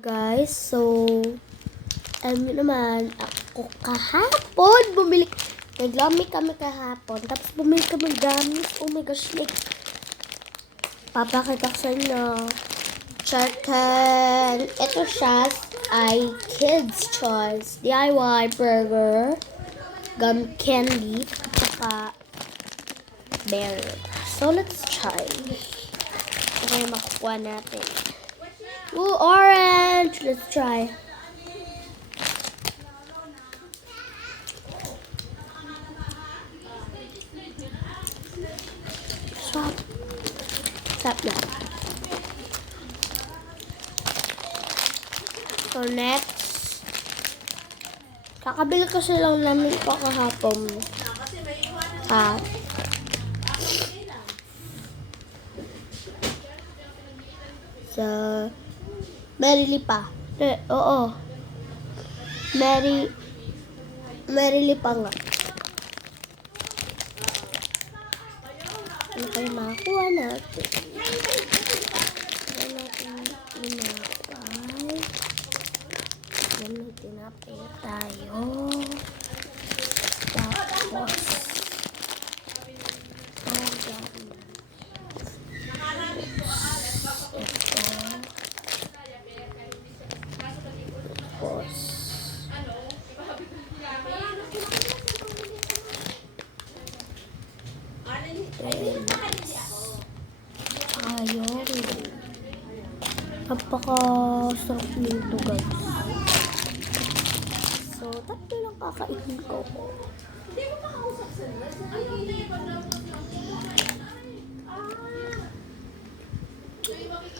Guys, so alam niyo naman, ako kahapon naglami kami kahapon, tapos bumili kami ng gamis. Oh my gosh, like, papakita ko sa inyo. Chartan. Ito siya ay Kids Choice DIY burger, gum candy, saka bear. So let's try. Okay, makukuha natin. Ooh, orange! Let's try. Stop. Stop na. So next, kakabili kasi lang namin ito kahapon. So, Merily pa. Oo. Merily pa nga. Ano kayo makakuha natin? Ano natin tinapay? Yan, may tinapay tayo. Tapos, ayun. Napaka-sarap nito, guys. So, tatlo lang kakainin ko. Hindi mo makausap sa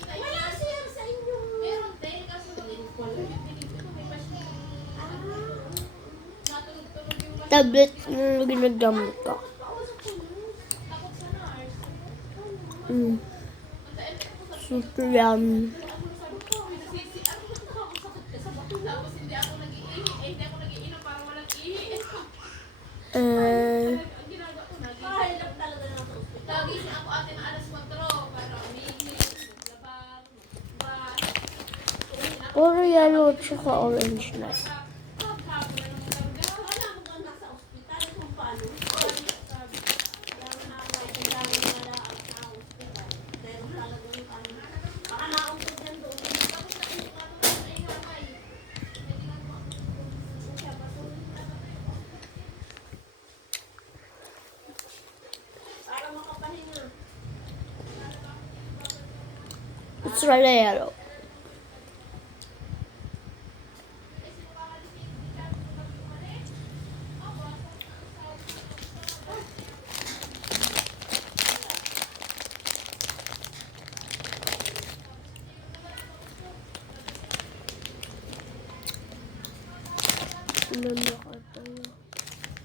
wala siya sa inyo. Meron din kasi tablet na ginagamit ko. Super yummy. Puro yellow at saka orange na. It's really yellow.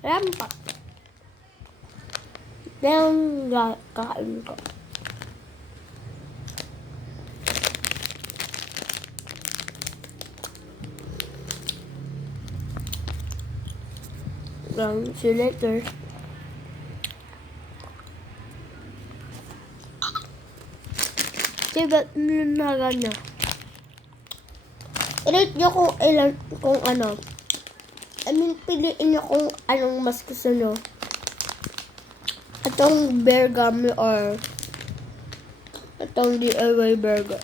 Rampak. Then, kakain ko. See you later. Diba, nanaga niya. I-rate niyo kung ilan, kung ano. I mean, piliin niyo kung anong mas gusto niyo. Itong bear gummy or itong DIY burger.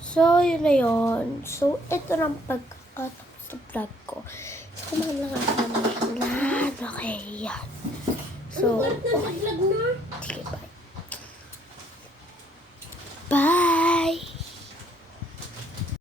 So, yun na yun. So, ito lang pagkakataon sa vlog ko. So, kumain lang ako ng lahat. Okay, yan. So, okay. Sige, bye.